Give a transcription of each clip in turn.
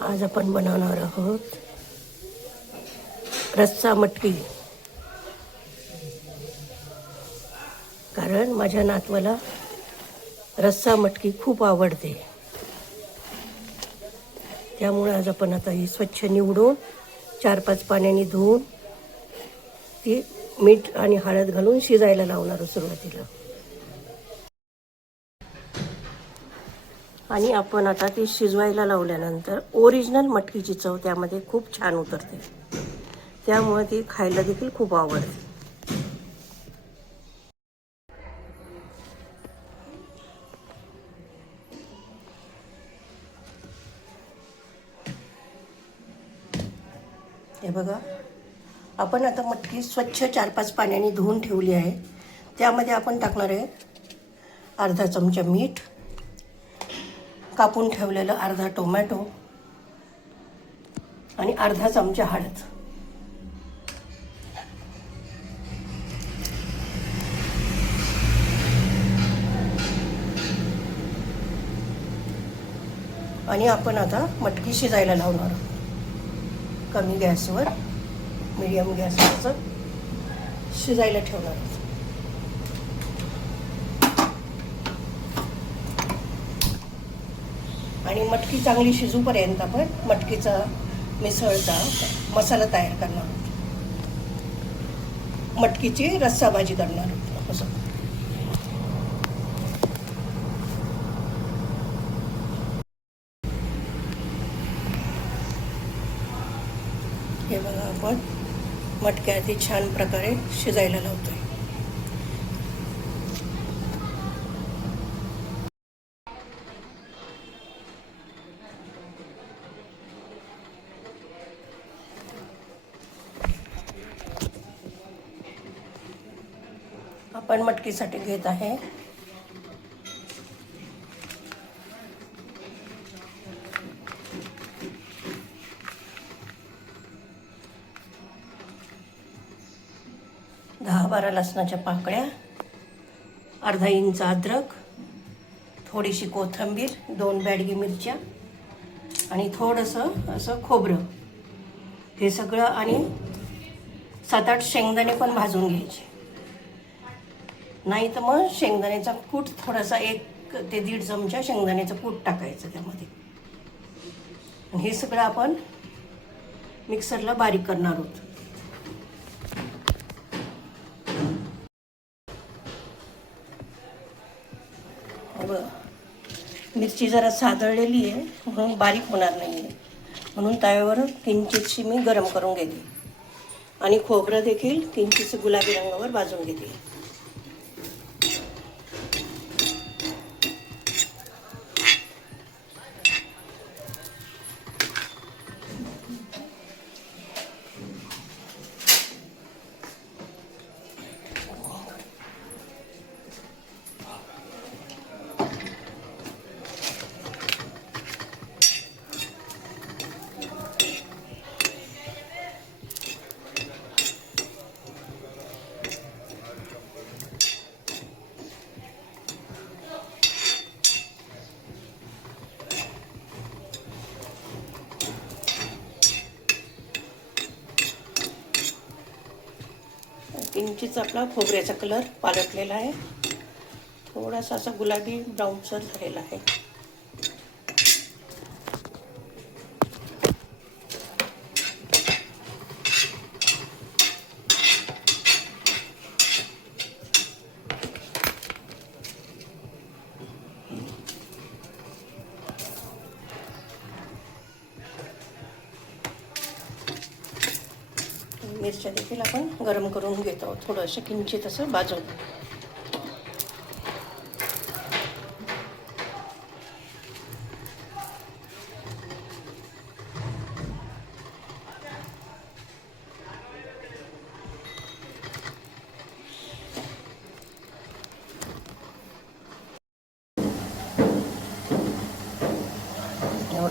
आज आपण बनवणार आहोत रस्सा मटकी. कारण माझ्या नातवाला रस्सा मटकी खूप आवडते. त्यामुळे आज आपण आता ही स्वच्छ निवडून 4-5 पाण्याने धुवून ती मीठ आणि हळद घालून शिजायला लावणार सुरुवातीला. आणि आपण आता ती शिजवायला लावल्यानंतर ओरिजिनल मटकीची चव त्यामध्ये खूप छान उतरते. त्यामुळे ती खायला देखील खूप आवडते. हे बघा, आपण आता मटकी स्वच्छ 4-5 पाण्याने धुवून ठेवली आहे. त्यामध्ये आपण टाकणार आहे अर्धा चमचा मीठ, कापून ठेवलेलं अर्धा टोमॅटो आणि अर्धा चमचा हळद. आणि आपण आता मटकी शिजायला लावणार आहोत. कमी गॅसवर मीडियम गॅसवर शिजायला ठेवणार आहोत. आणि मटकी चांगली शिजूपर्यंत आपण मटकीचा मिसळचा मसाला तयार करणार आहोत. मटकीची रस्सा भाजी करणार आहोत. असं हे बघा, आपण मटकी आधी छान प्रकारे शिजायला लावतोय. आपण मटकीसाठी घेत आहे दहा 12 लसणाच्या पाकळ्या, अर्धा इंच अद्रक, थोडीशी कोथिंबीर, 2 बॅडगी मिरच्या आणि थोडंसं असं खोबरं. हे सगळं आणि 7-8 शेंगदाणे पण भाजून घ्यायचे. नाही तर मग शेंगदाण्याचा कूट थोडासा 1 ते 1.5 चमचा शेंगदाण्याचं कूट टाकायचं त्यामध्ये. आणि हे सगळं आपण मिक्सरला बारीक करणार आहोत. मिरची जरा सादळलेली आहे म्हणून बारीक होणार नाही आहे, म्हणून तव्यावर किंचितशी मी गरम करून घेते. आणि खोबरं देखील किंचित गुलाबी रंगावर भाजून घेते. किंचित आपला खोबऱ्याचा कलर पालटलेला आहे. थोडासा असा गुलाबी ब्राऊनसर झालेला आहे. मिरच्या देखील आपण गरम करून घेतो, थोडंसं किंचित असं भाजून.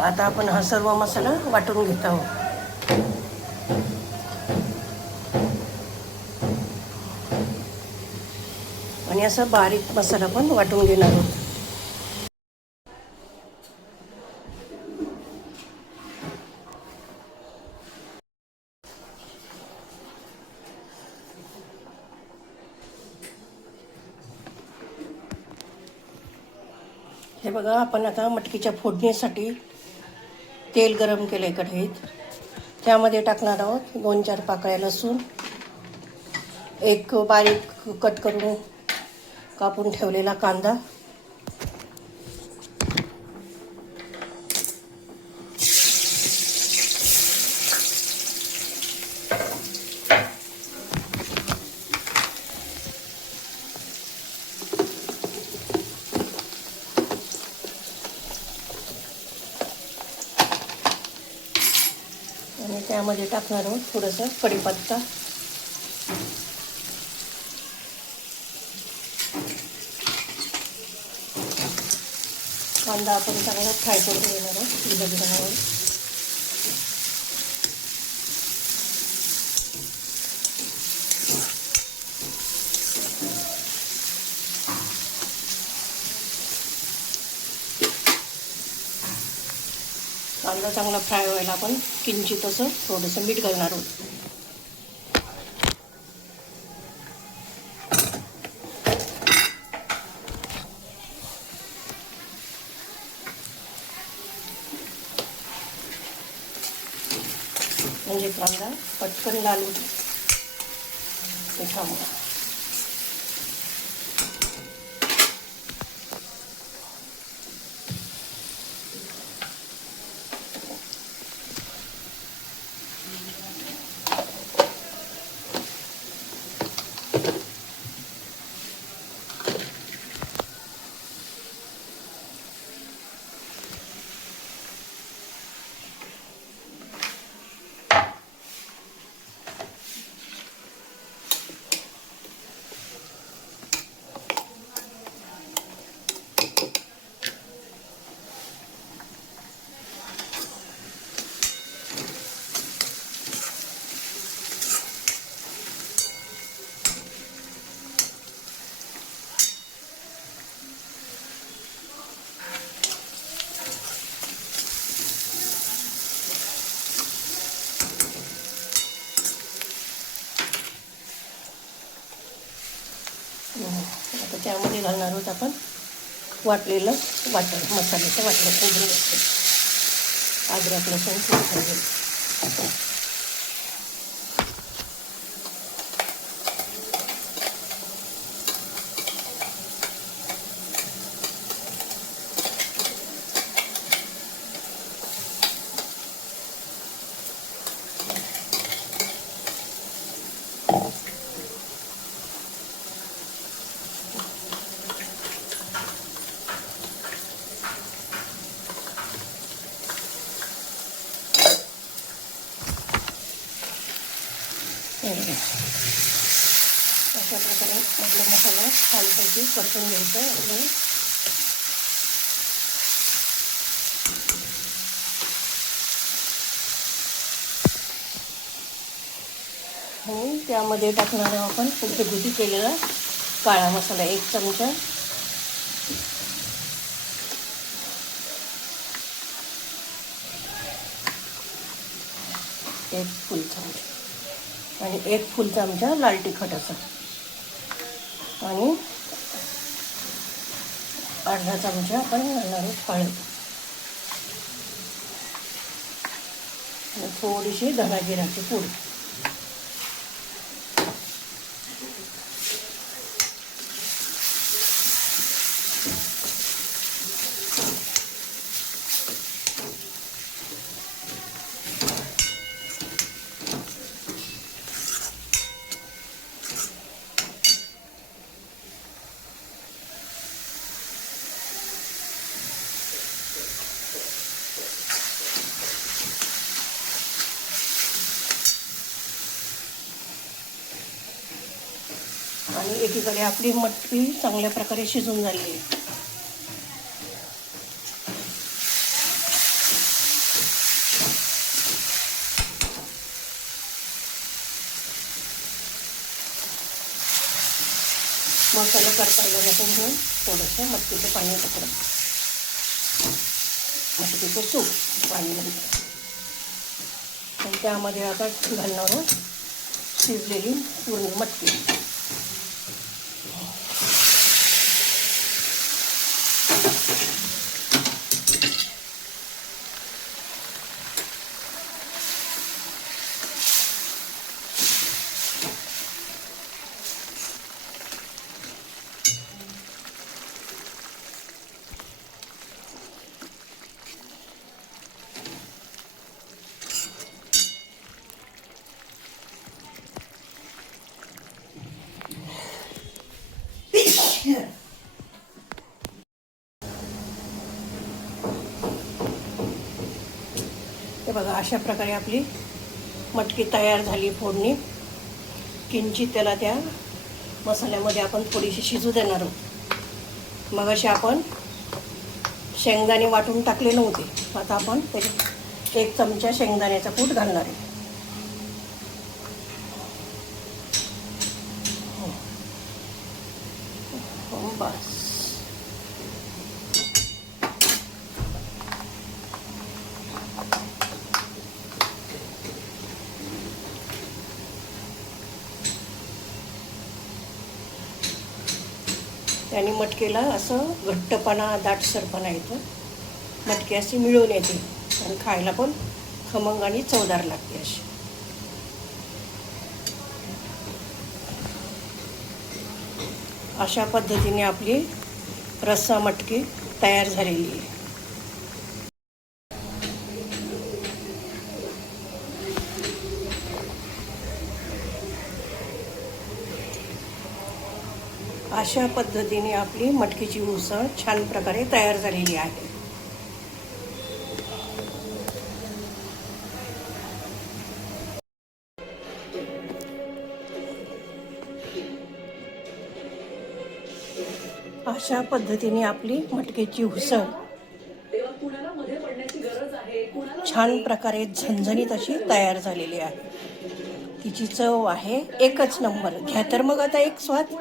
आता आपण हा सर्व मसाला वाटून घेत आहोत. आणि असं बारीक मसाला पण वाटून घेणार आहोत. हे बघा, आपण आता मटकीच्या फोडणीसाठी तेल गरम केलं आहे कढईत. त्यामध्ये टाकणार आहोत 2-4 पाकळ्या लसूण, एक बारीक कट करून कापून ठेवलेला कांदा, आणि त्यामध्ये टाकणार आहोत थोडंसं कढीपत्ता, कांदा आपण चांगला फ्राय करून घेणार आहोत गुलाबी रंगावर. कांदा चांगला फ्राय व्हायला आपण किंचित असं थोडंसं मीठ घालणार आहोत. म्हणजे कांदा पटकन लाल होतो पिठामुळे. आता त्यामध्ये घालणार आहोत आपण वाटलेलं मसाल्याचं वाटलं खोबरं, अद्रक लसूण पेस्ट. अशा प्रकारे आपला मसाला छानपैकी परतून घ्यायचा आहे. आणि त्यामध्ये टाकणार आहोत आपण कुठे केलेला काळा मसाला 1 चमचा, एक फुल चमचा आणि 1 फुल चमचा लाल तिखट असं, आणि अर्धा चमचा आपण घालणार आहोत हळद, आणि थोडीशी धना जिऱ्याची पूड. आणि एकीकडे आपली मटकी चांगल्या प्रकारे शिजून झालेली आहे. मसाला करताना आपण घेऊन थोडंसं मटकीचं पाणी टाकलं, मटकीचं सूप पाणी नंतर, आणि त्यामध्ये आता घालणार आहोत शिजलेली पूर्ण मटकी. हे बघा, अशा प्रकारे आपली मटकी तयार झाली. फोडणी किंचित त्याला त्या मसाल्यामध्ये आपण थोडीशी शिजू देणार आहोत. मग असे आपण शेंगदाणे वाटून टाकले नव्हते. आता आपण त्याच्यात 1 चमचा शेंगदाण्याचा कूट घालणार आहे. बस. त्याने मटकीला असं घट्टपणा, दाटसरपणा येतो. मटकी अशी मिळून येते आणि खायला पण खमंग आणि चवदार लागते अशी. अशा पद्धतीने आपली रस्सा मटकी तयार झालेली आहे. अशा पद्धतीने आपली मटकीची उसळ छान प्रकारे तयार झालेली आहे. अशा पद्धतीने आपली मटकीची उसळ छान प्रकारे झणझणीत अशी तयार झालेली आहे. तिची चव आहे एकच नंबर. घ्या तर मग आता एक स्वाद.